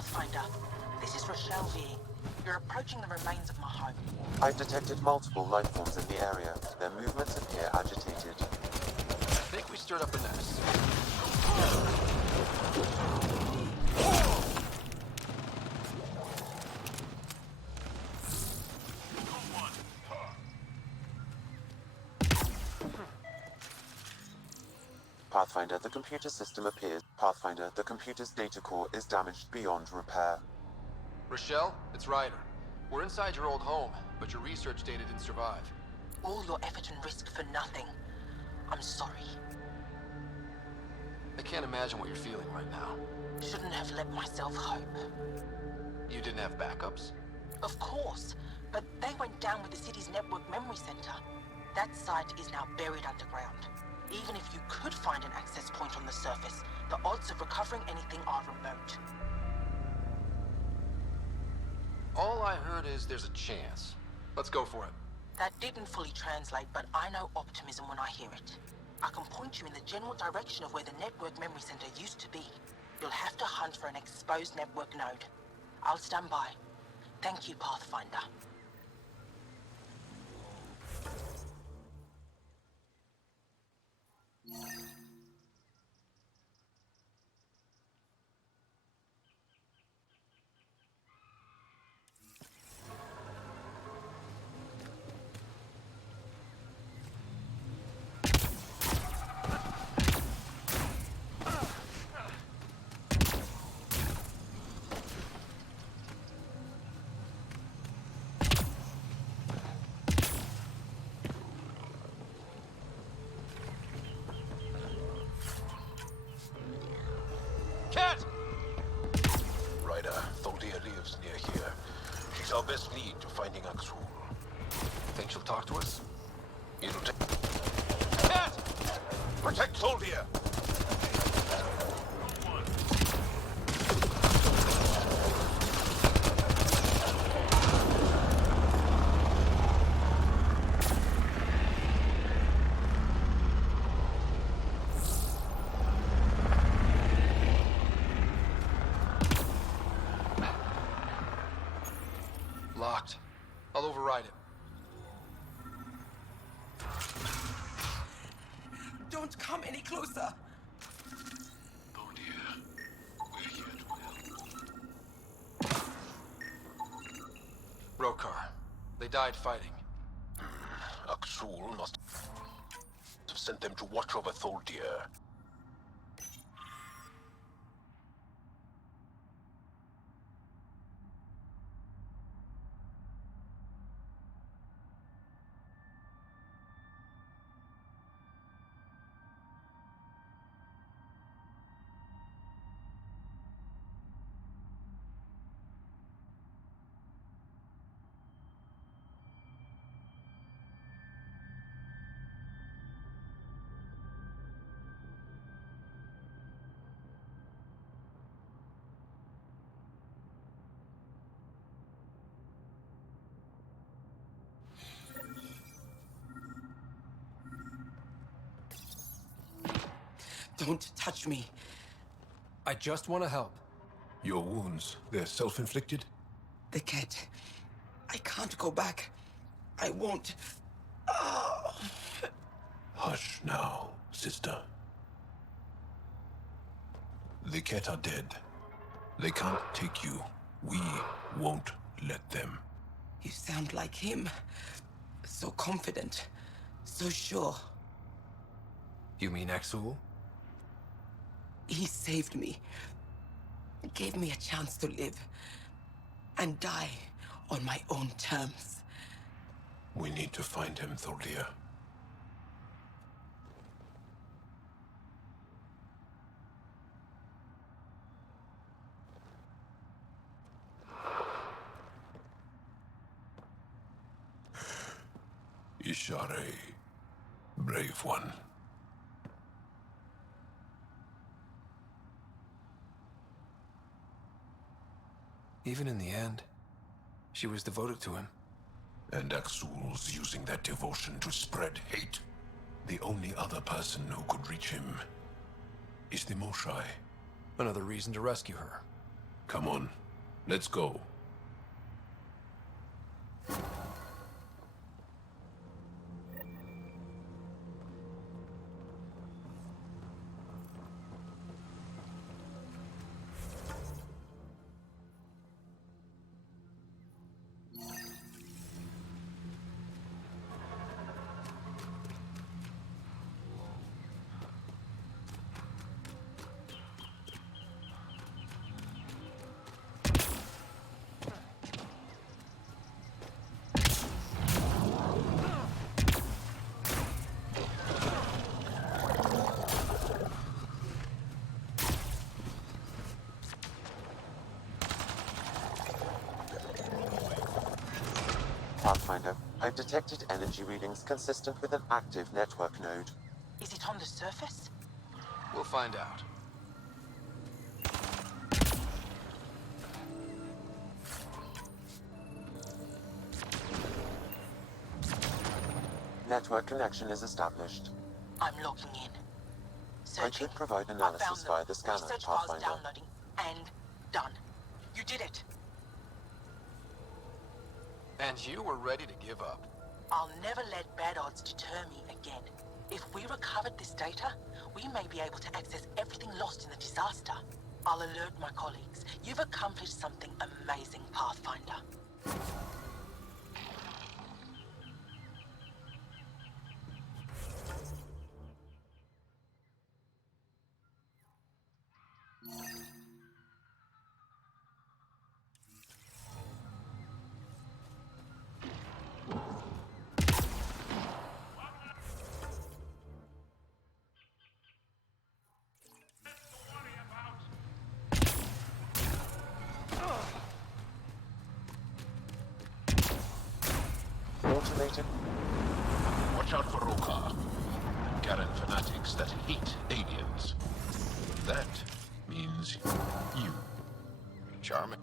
Pathfinder, this is Rochelle V. You're approaching the remains of my home. I've detected multiple life forms in the area. Their movements appear agitated. I think we stirred up a mess. Pathfinder, the computer system appears. Pathfinder, the computer's data core is damaged beyond repair. Rochelle, it's Ryder. We're inside your old home, but your research data didn't survive. All your effort and risk for nothing. I'm sorry. I can't imagine what you're feeling right now. Shouldn't have let myself hope. You didn't have backups? Of course, but they went down with the city's network memory center. That site is now buried underground. Even if you could find an access point on the surface, the odds of recovering anything are remote. All I heard is there's a chance. Let's go for it. That didn't fully translate, but I know optimism when I hear it. I can point you in the general direction of where the network memory center used to be. You'll have to hunt for an exposed network node. I'll stand by. Thank you, Pathfinder. Cat! Ryder, Tholdia lives near here. She's our best lead to finding Axul. Think she'll talk to us? It'll take... Cat! Protect Tholdia! Locked. I'll override it. Don't come any closer. Oh dear. We're here to help. Rokar. They died fighting. Axul must have sent them to watch over Tholdia. Don't touch me. I just want to help. Your wounds, they're self-inflicted? The cat. I can't go back. I won't. Oh. Hush now, sister. The Ket are dead. They can't take you. We won't let them. You sound like him. So confident. So sure. You mean Axul? He saved me. Gave me a chance to live. And die on my own terms. We need to find him, Tholdia. Ishare, brave one. Even in the end, she was devoted to him. And Axul's using that devotion to spread hate. The only other person who could reach him is the Moshai. Another reason to rescue her. Come on, let's go. Pathfinder, I've detected energy readings consistent with an active network node. Is it on the surface? We'll find out. Network connection is established. I'm logging in. I Searching. could provide I analysis found them. via the scanner, Research files Pathfinder. downloading and done. You did it. And you were ready to give up. I'll never let bad odds deter me again. If we recovered this data, we may be able to access everything lost in the disaster. I'll alert my colleagues. You've accomplished something amazing, Pathfinder. Automated. Watch out for Rokar. Garen fanatics that hate aliens. That means you. Charming.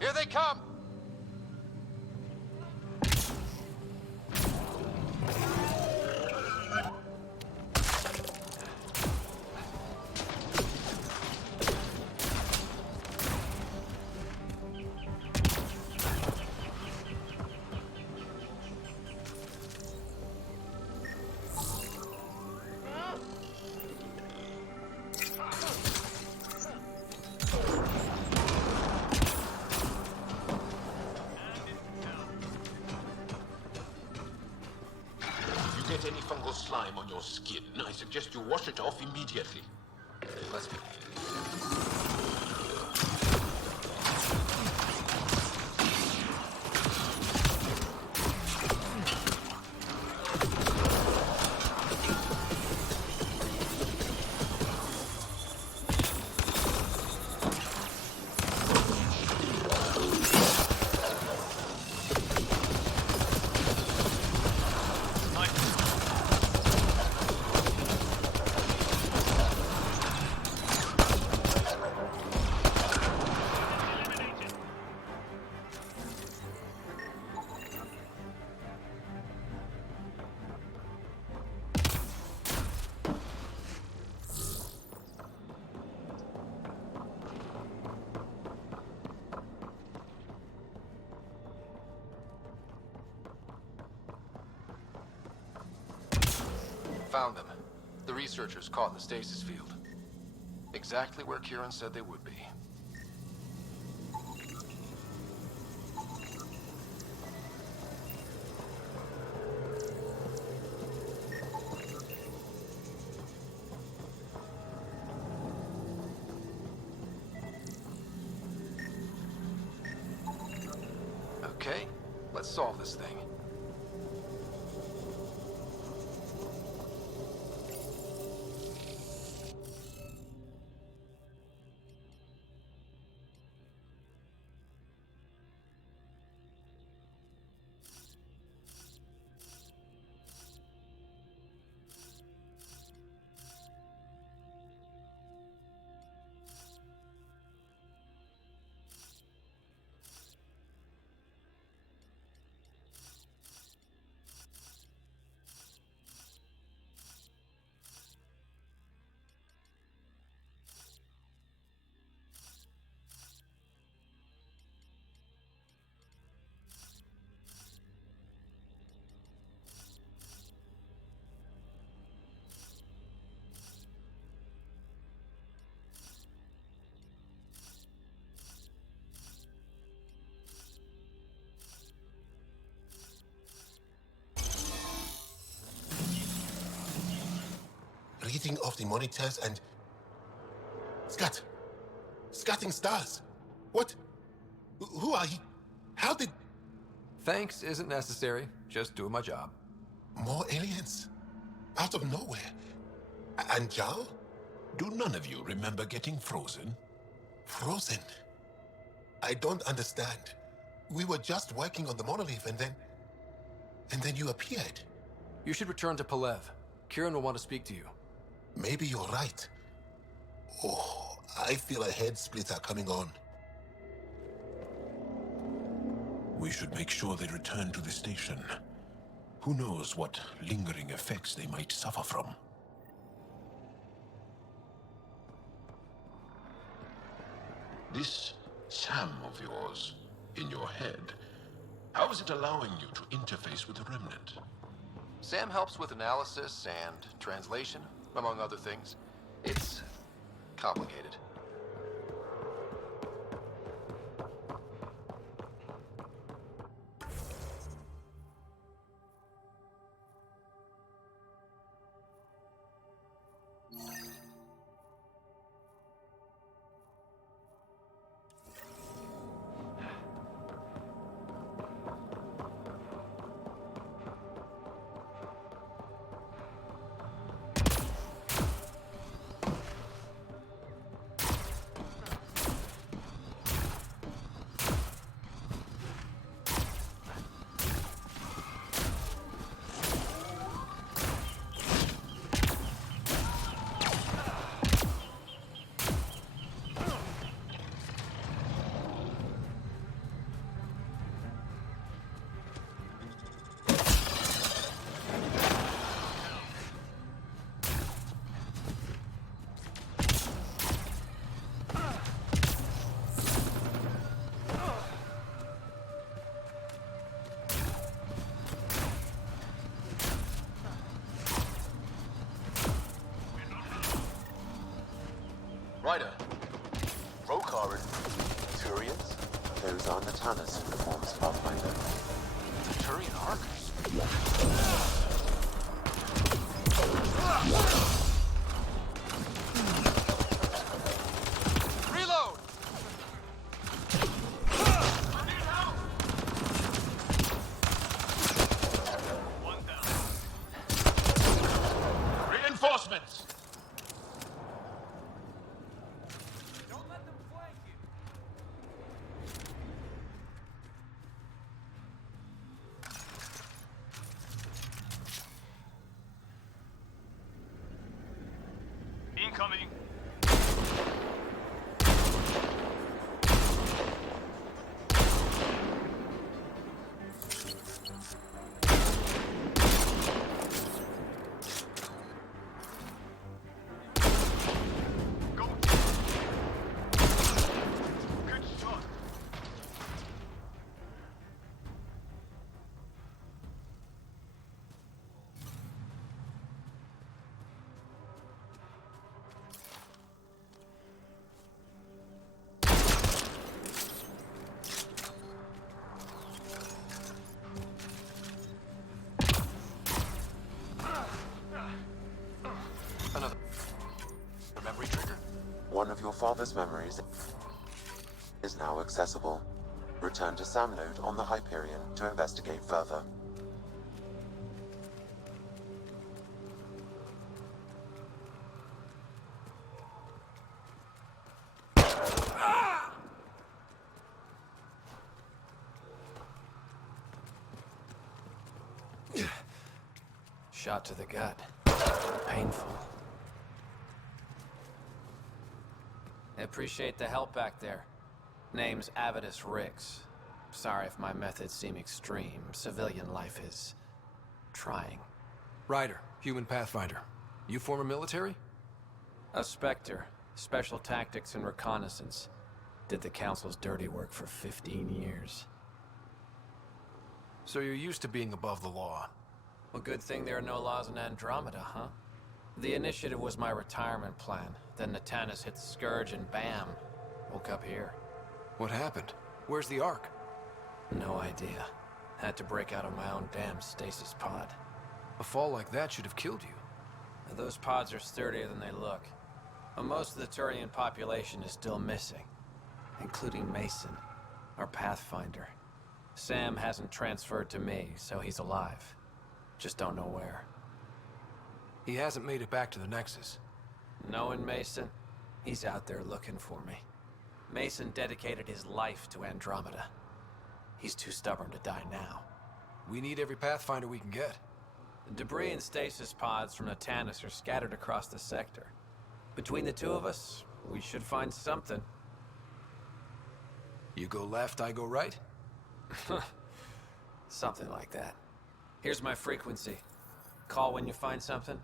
Here they come! Get any fungal slime on your skin, I suggest you wash it off immediately. Let's go. Found them. The researchers caught in the stasis field. Exactly where Kieran said they would be. Okay, let's solve this thing. Reading off the monitors and... Scatting stars. What? Who are you? How did... Thanks isn't necessary. Just doing my job. More aliens? Out of nowhere? And Jal? Do none of you remember getting frozen? Frozen? I don't understand. We were just working on the monolith and then you appeared. You should return to Palev. Kieran will want to speak to you. Maybe you're right. Oh, I feel a head splitter coming on. We should make sure they return to the station. Who knows what lingering effects they might suffer from. This Sam of yours, in your head, how is it allowing you to interface with the Remnant? Sam helps with analysis and translation, among other things. It's complicated. Ryder. Rokar and Turians? Those are Natana's uniforms, Pathfinder. The Turian Ark? Reload! One down. Reinforcements! Don't let them flank you. Incoming. Go. Good shot. Another memory trigger. One of your father's memories is now accessible. Return to SAM node on the Hyperion to investigate further. Shot to the gut. Painful. I appreciate the help back there. Name's Avidus Rix. Sorry if my methods seem extreme. Civilian life is trying. Ryder, human pathfinder. You former military? A Spectre. Special tactics and reconnaissance. Did the Council's dirty work for 15 years. So you're used to being above the law. Well, good thing there are no laws in Andromeda, huh? The initiative was my retirement plan. Then Natanus hit the Scourge and bam, woke up here. What happened? Where's the Ark? No idea. Had to break out of my own damn stasis pod. A fall like that should have killed you. Those pods are sturdier than they look. And most of the Turian population is still missing, including Mason, our pathfinder. Sam hasn't transferred to me, so he's alive. Just don't know where. He hasn't made it back to the Nexus. Knowing Mason, he's out there looking for me. Mason dedicated his life to Andromeda. He's too stubborn to die now. We need every Pathfinder we can get. The debris and stasis pods from Natanus are scattered across the sector. Between the two of us, we should find something. You go left, I go right? Something like that. Here's my frequency. Call when you find something.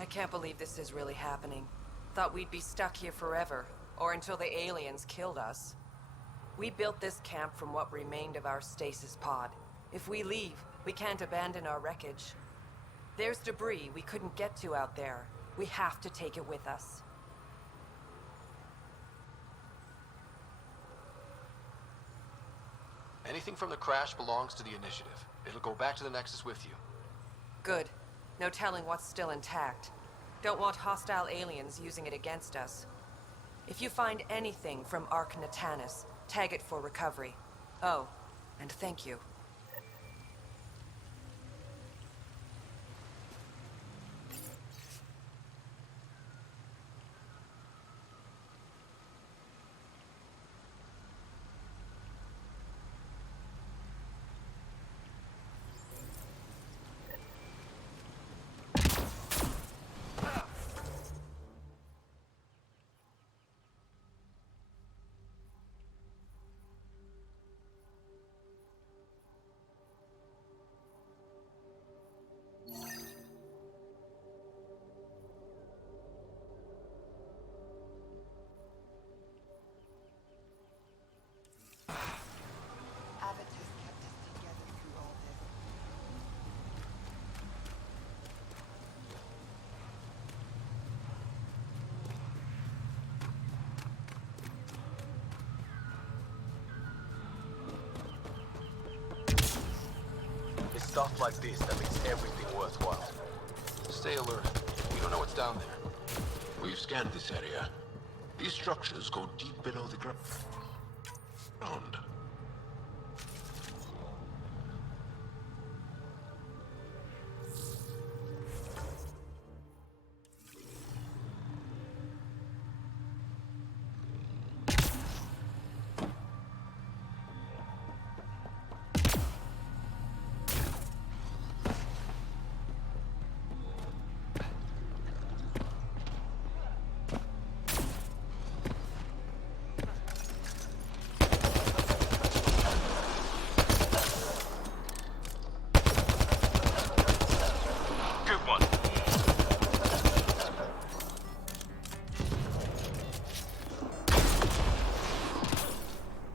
I can't believe this is really happening. Thought we'd be stuck here forever, or until the aliens killed us. We built this camp from what remained of our stasis pod. If we leave, we can't abandon our wreckage. There's debris we couldn't get to out there. We have to take it with us. Anything from the crash belongs to the Initiative. It'll go back to the Nexus with you. Good. No telling what's still intact. Don't want hostile aliens using it against us. If you find anything from Ark Natanus, tag it for recovery. Oh, and thank you. It's stuff like this that makes everything worthwhile. Stay alert. We don't know what's down there. We've scanned this area. These structures go deep below the ground.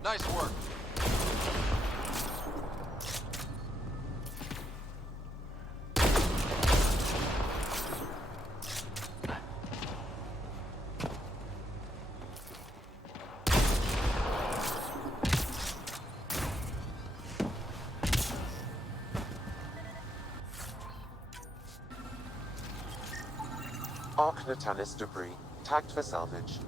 Nice work. Arc Natalis debris, tagged for salvage.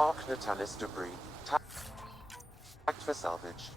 Arc Natalis debris, tagged for salvage.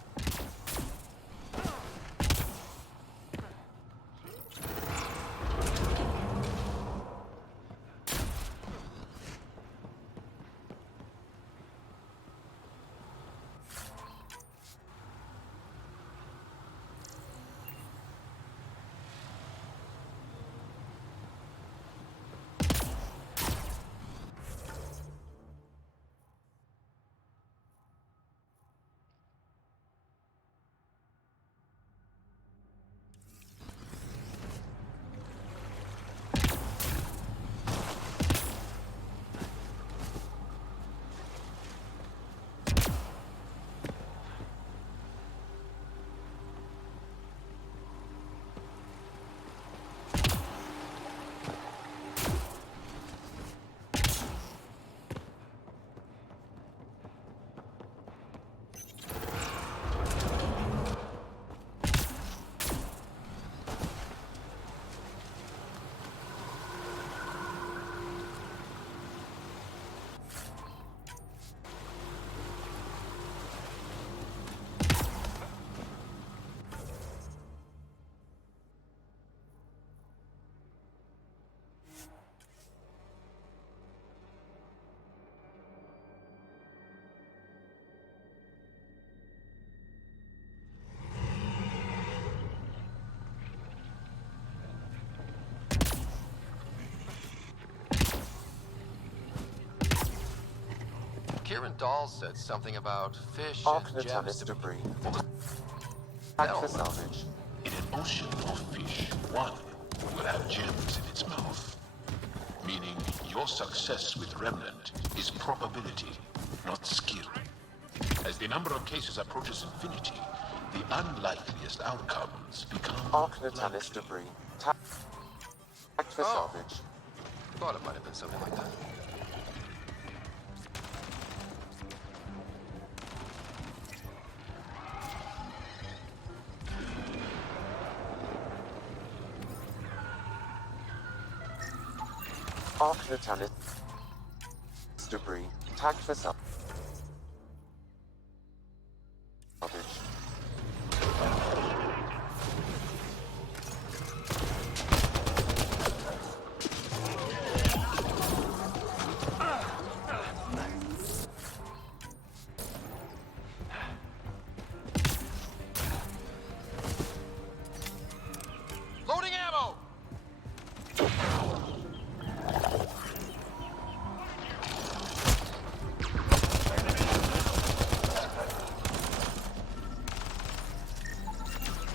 Kieran Dahl said something about fish Arc and gems Natalis to... debris, What was tagged that for all about? salvage. In an ocean of fish, one will have gems in its mouth. Meaning your success with Remnant is probability, not skill. As the number of cases approaches infinity, the unlikeliest outcomes become Arc Natalis likely. debris, tagged for Oh. salvage. Thought it might have been something like that. Arc Natalis debris. Tagged for salvage. Loading ammo!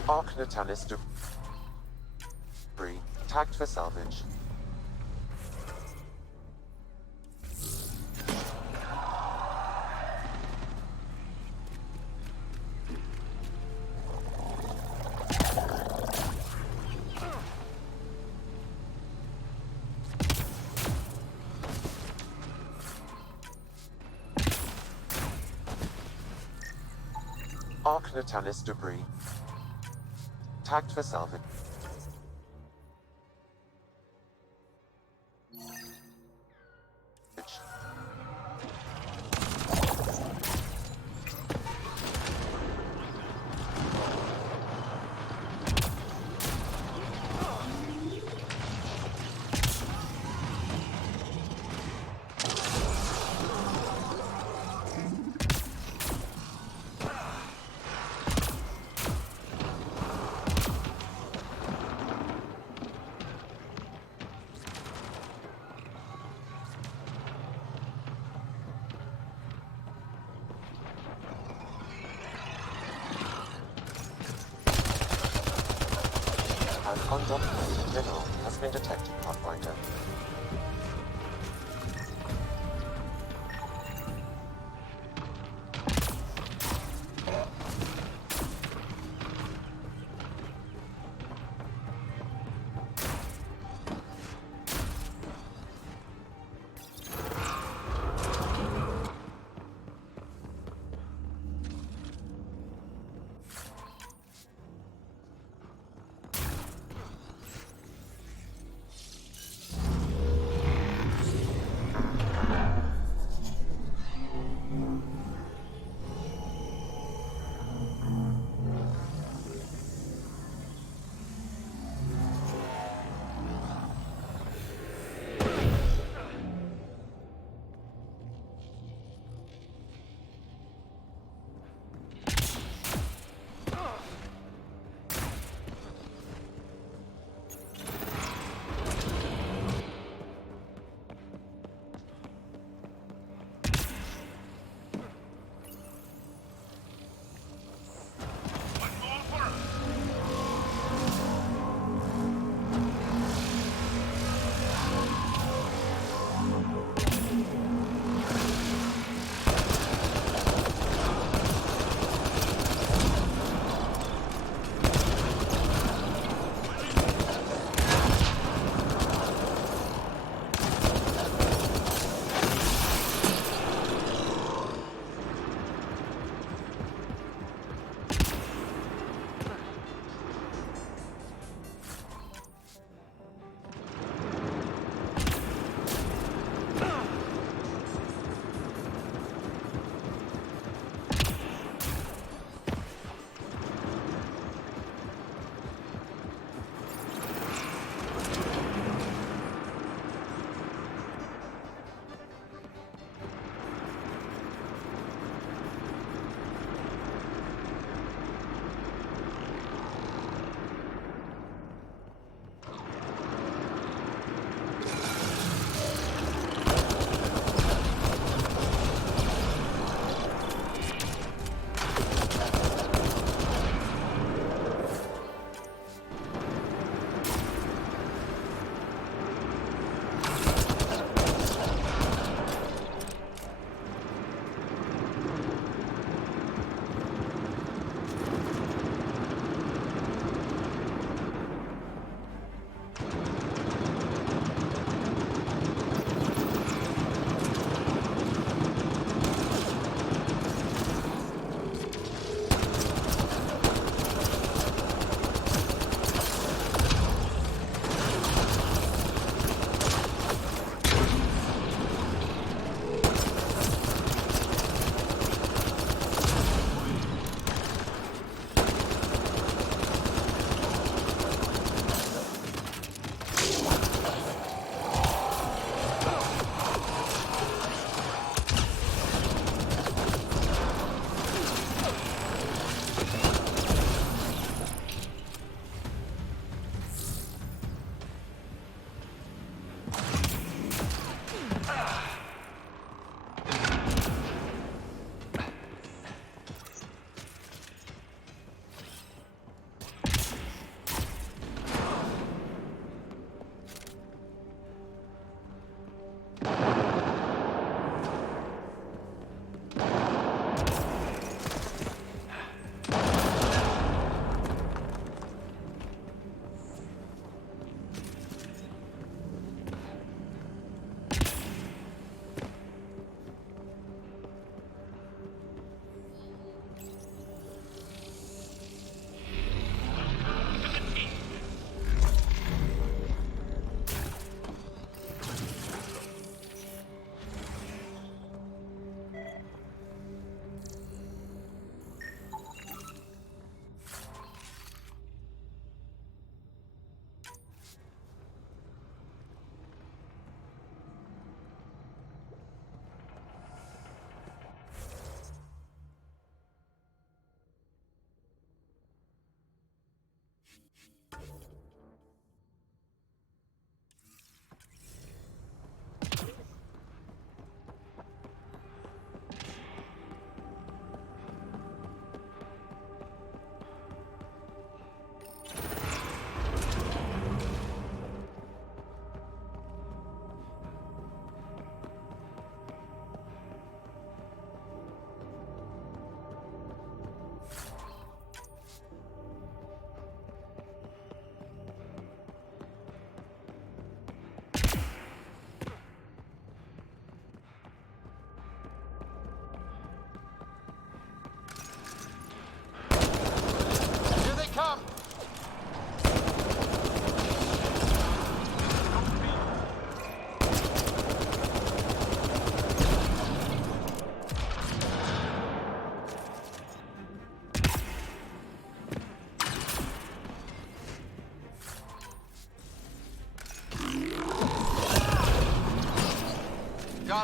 Arc Natalis debris. Tagged for salvage. Arc Natalis debris. Tagged for salvage. An undocumented mineral has been detected, Pathfinder.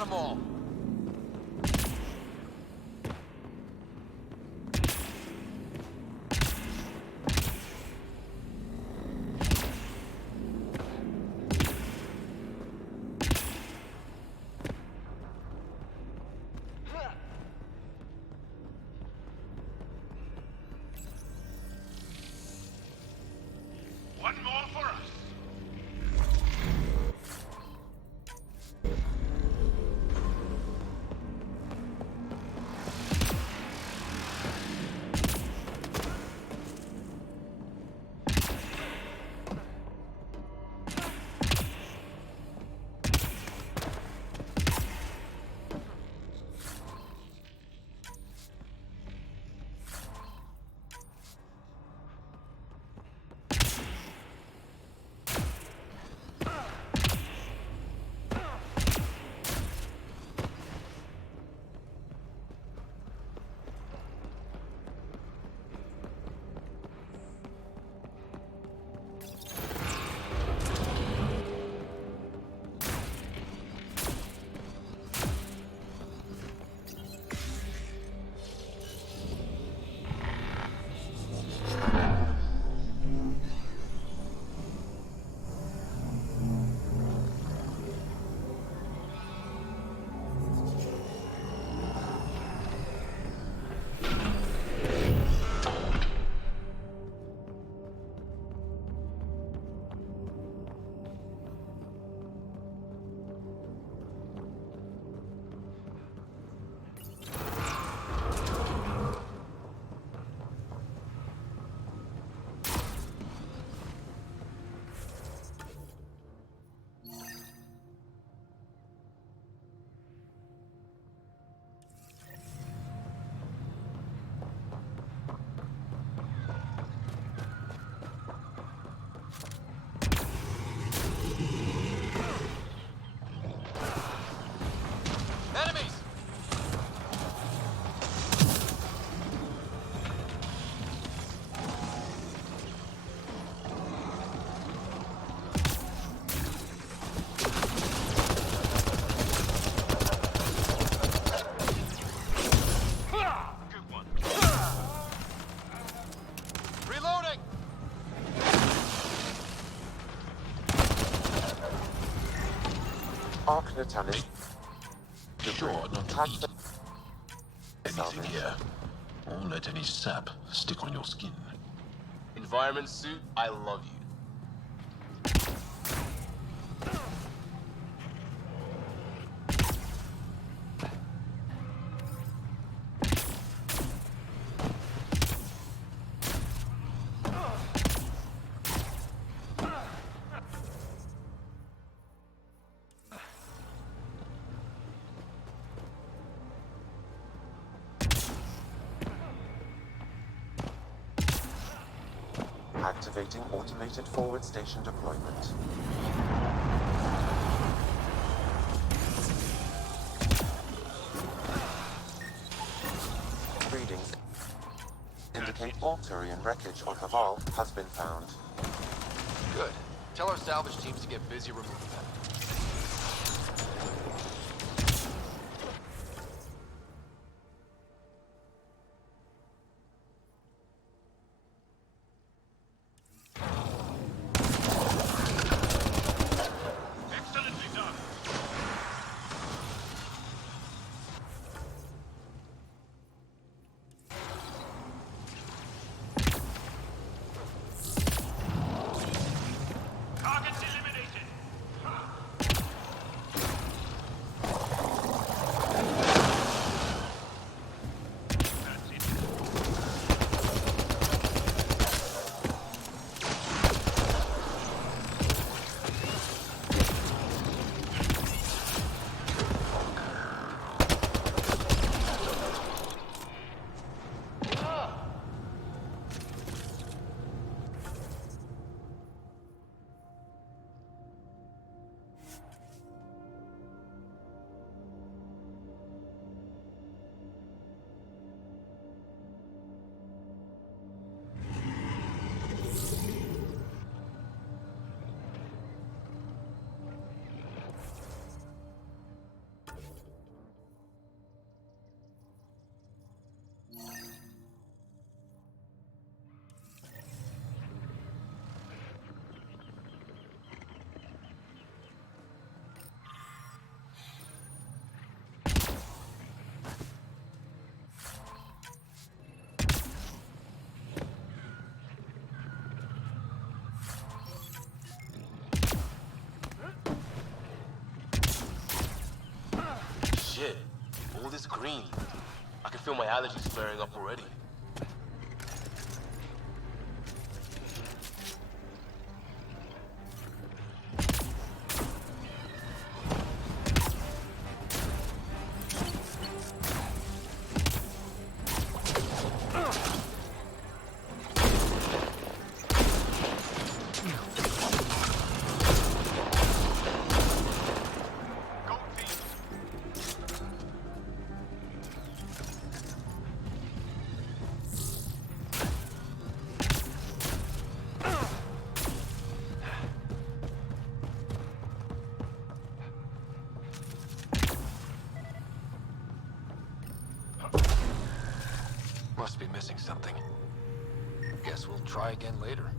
them all. One more for us. Enemies! Good one. Reloading! Arc Natalis. Sure, not to eat anything here. Won't let any sap stick on your skin. Environment suit, I love you. Activating automated forward station deployment. Readings indicate all Turian wreckage on Haval has been found. Good. Tell our salvage teams to get busy removing them. Excellently done. Targets eliminated. I can feel my allergies flaring up already. Must be missing something. Guess we'll try again later.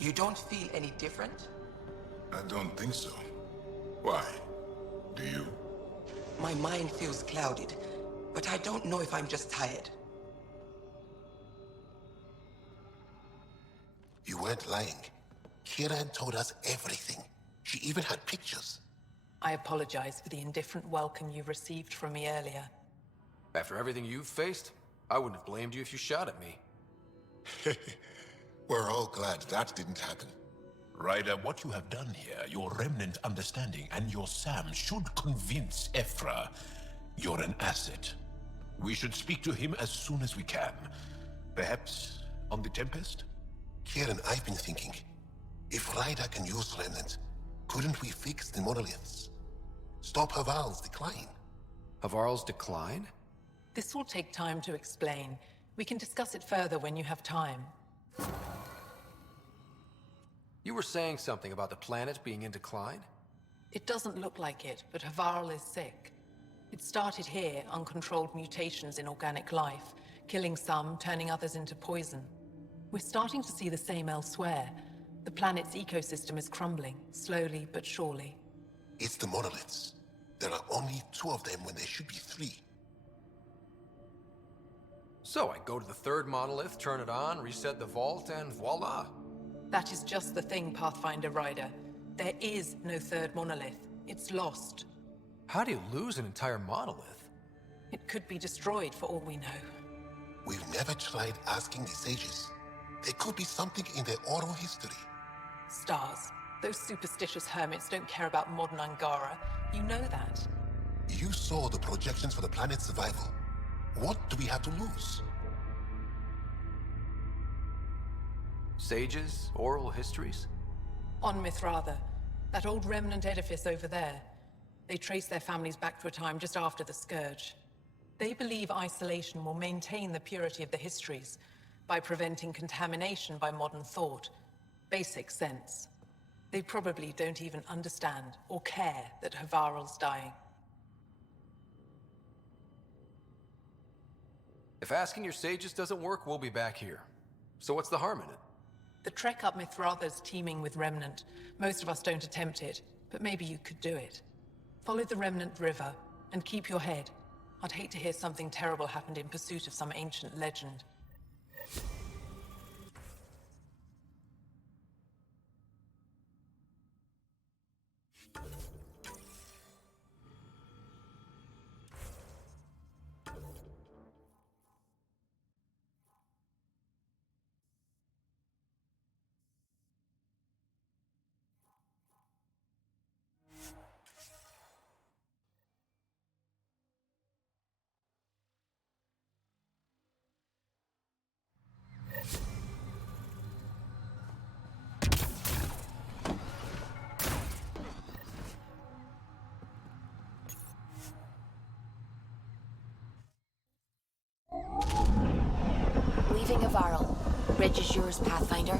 You don't feel any different? I don't think so. Why? Do you? My mind feels clouded, but I don't know if I'm just tired. You weren't lying. Kieran told us everything. She even had pictures. I apologize for the indifferent welcome you received from me earlier. After everything you've faced, I wouldn't have blamed you if you shot at me. We're all glad that didn't happen. Ryder, what you have done here, your remnant understanding and your Sam should convince Ephra you're an asset. We should speak to him as soon as we can. Perhaps on the Tempest? Kieran, I've been thinking, if Ryder can use Remnant, couldn't we fix the monoliths? Stop Haval's decline? Havarl's decline? This will take time to explain. We can discuss it further when you have time. You were saying something about the planet being in decline? It doesn't look like it, but Havarl is sick. It started here, uncontrolled mutations in organic life, killing some, turning others into poison. We're starting to see the same elsewhere. The planet's ecosystem is crumbling, slowly but surely. It's the monoliths. There are only 2 of them when there should be 3. So I go to the third monolith, turn it on, reset the vault, and voila. That is just the thing, Pathfinder Ryder. There is no third monolith. It's lost. How do you lose an entire monolith? It could be destroyed for all we know. We've never tried asking the sages. There could be something in their oral history. Stars. Those superstitious hermits don't care about modern Angara. You know that. You saw the projections for the planet's survival. What do we have to lose? Sages? Oral histories? On Mithratha, that old remnant edifice over there. They trace their families back to a time just after the Scourge. They believe isolation will maintain the purity of the histories by preventing contamination by modern thought. Basic sense. They probably don't even understand or care that Havarl's dying. If asking your sages doesn't work, we'll be back here. So what's the harm in it? The trek up Mithratha's teeming with Remnant. Most of us don't attempt it, but maybe you could do it. Follow the Remnant River, and keep your head. I'd hate to hear something terrible happened in pursuit of some ancient legend. Requesting a Varl. Bridge is yours, Pathfinder.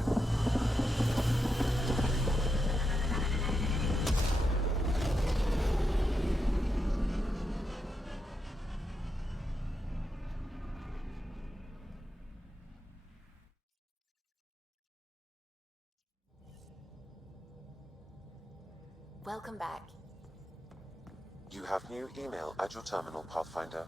Welcome back. You have new email at your terminal, Pathfinder.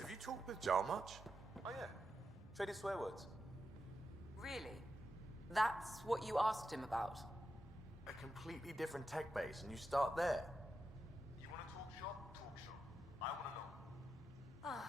Have you talked with Jar much? Oh yeah. Traded swear words. Really? That's what you asked him about? A completely different tech base, and you start there. You want to talk shop? Talk shop. I want to know.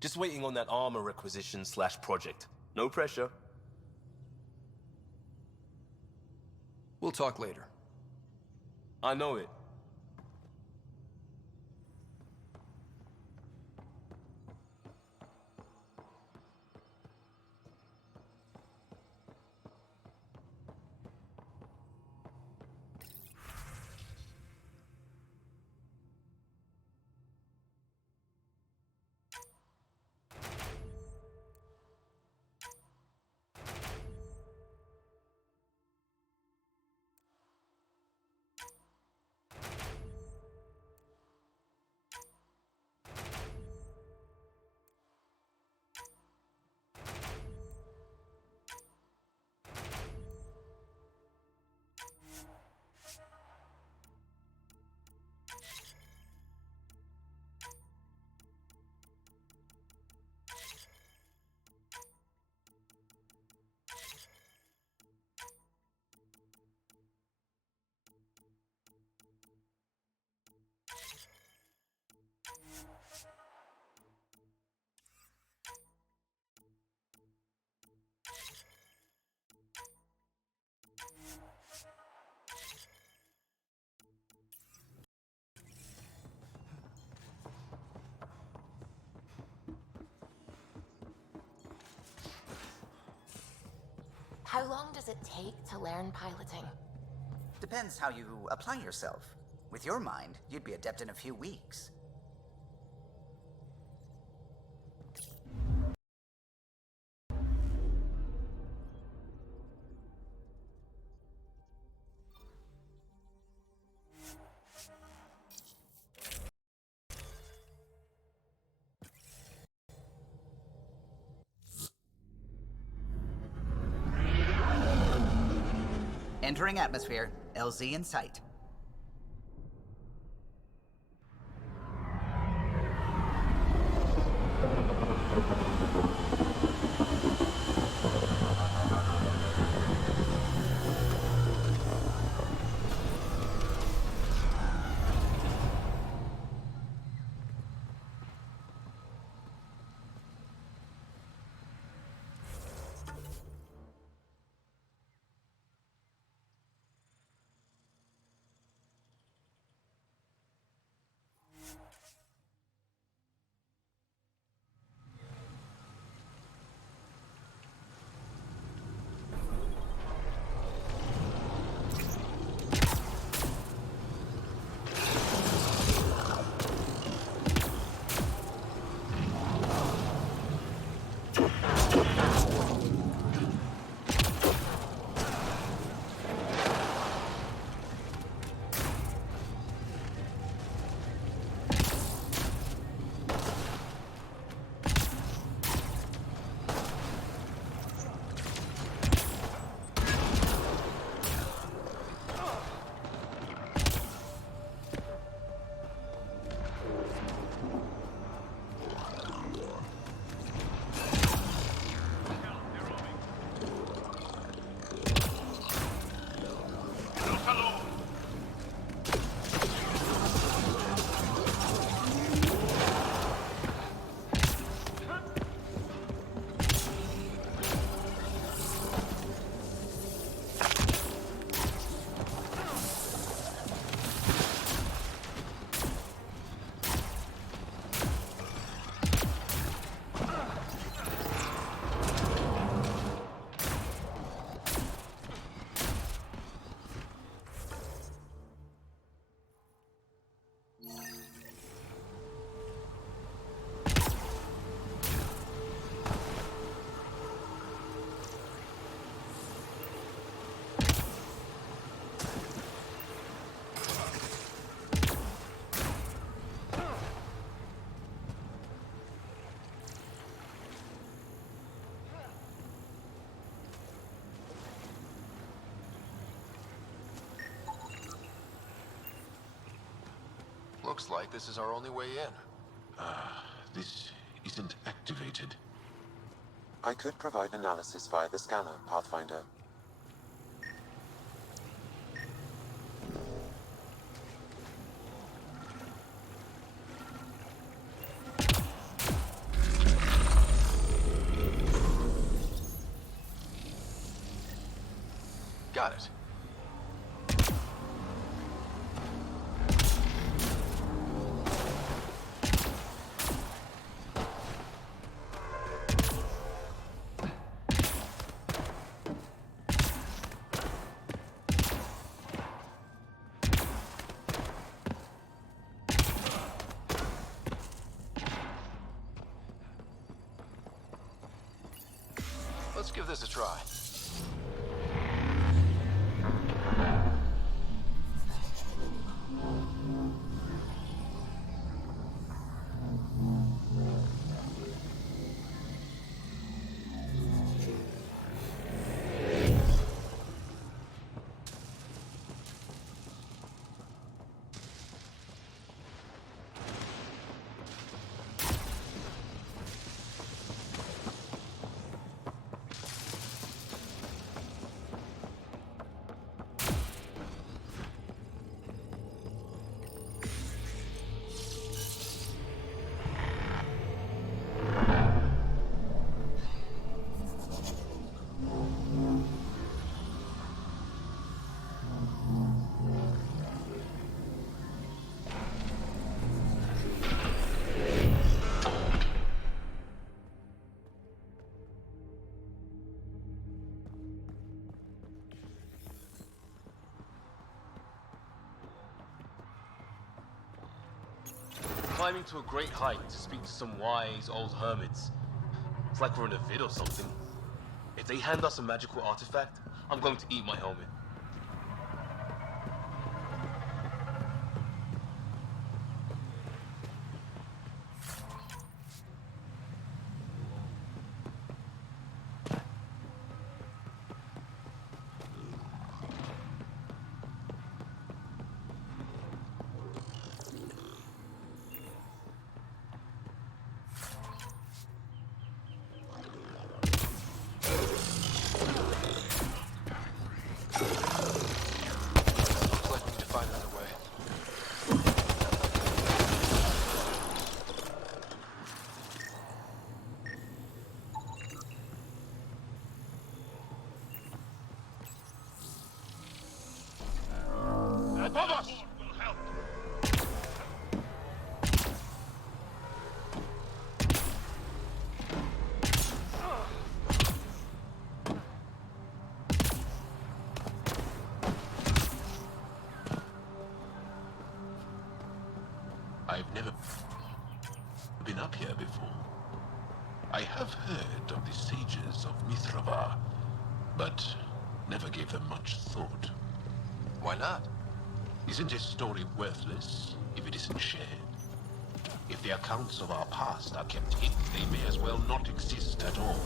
Just waiting on that armor requisition / project. No pressure. We'll talk later. I know it. How long does it take to learn piloting? Depends how you apply yourself. With your mind, you'd be adept in a few weeks. Entering atmosphere. LZ in sight. Looks like this is our only way in. This isn't activated. I could provide analysis via the scanner, Pathfinder. Got it. Let's give this a try. Climbing to a great height to speak to some wise old hermits. It's like we're in a vid or something. If they hand us a magical artifact, I'm going to eat my helmet. I've never been up here before. I have heard of the sages of Mithrava, but never gave them much thought. Why not? Isn't a story worthless if it isn't shared? If the accounts of our past are kept hidden, they may as well not exist at all.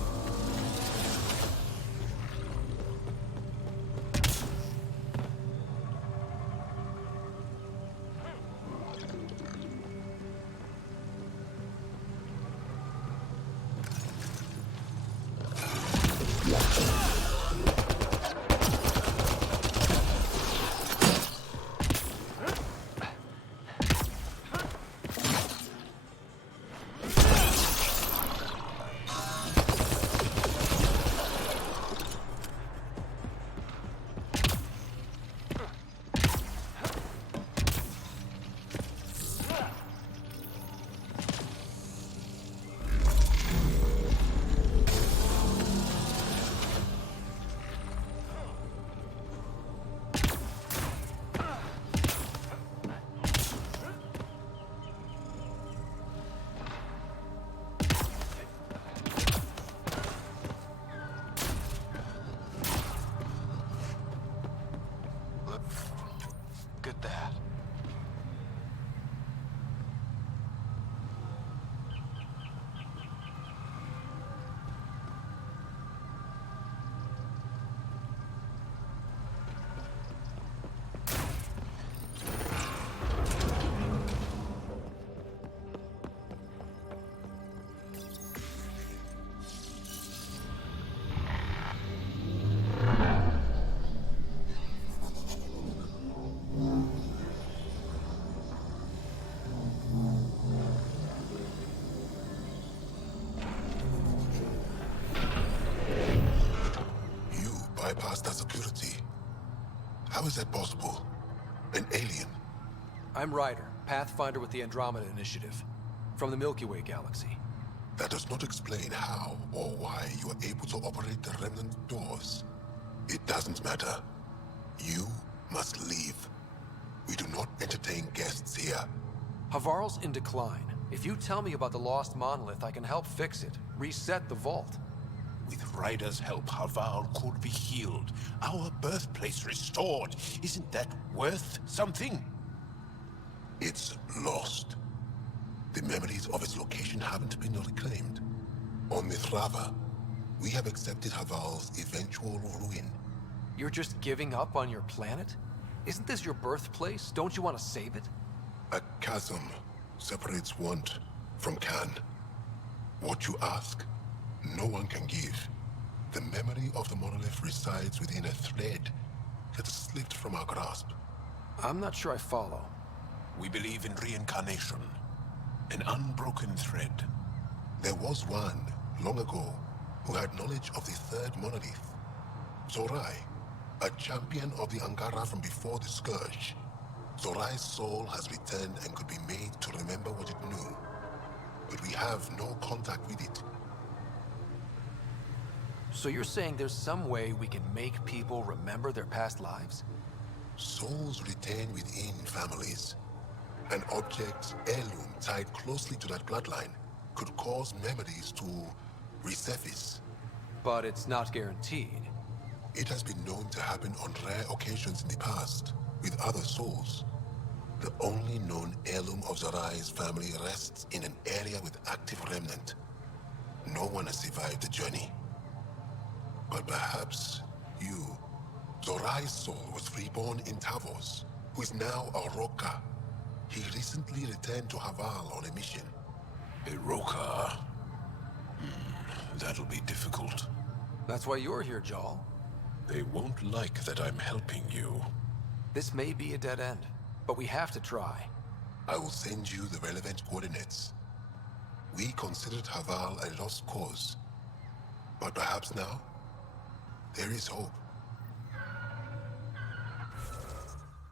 is that possible? An alien? I'm Ryder, Pathfinder with the Andromeda Initiative, from the Milky Way galaxy. That does not explain how or why you are able to operate the remnant doors. It doesn't matter. You must leave. We do not entertain guests here. Havarl's in decline. If you tell me about the lost monolith, I can help fix it, reset the vault. With Ryder's help, Havarl could be healed. Our birthplace restored. Isn't that worth something? It's lost. The memories of its location haven't been reclaimed. On Mithrava, we have accepted Havarl's eventual ruin. You're just giving up on your planet? Isn't this your birthplace? Don't you want to save it? A chasm separates want from can. What you ask, no one can give. The memory of the monolith resides within a thread that slipped from our grasp. I'm not sure I follow. We believe in reincarnation. An unbroken thread. There was one, long ago, who had knowledge of the third monolith. Zorai, a champion of the Angara from before the Scourge. Zorai's soul has returned and could be made to remember what it knew. But we have no contact with it. So you're saying there's some way we can make people remember their past lives? Souls retain within families. An object's heirloom tied closely to that bloodline could cause memories to resurface. But it's not guaranteed. It has been known to happen on rare occasions in the past, with other souls. The only known heirloom of Zorai's family rests in an area with active remnant. No one has survived the journey. But perhaps you. Zorai's soul was reborn in Tavos, who is now a Roka. He recently returned to Havarl on a mission. A Roka? That'll be difficult. That's why you're here, Jal. They won't like that I'm helping you. This may be a dead end, but we have to try. I will send you the relevant coordinates. We considered Havarl a lost cause. But perhaps now, there is hope.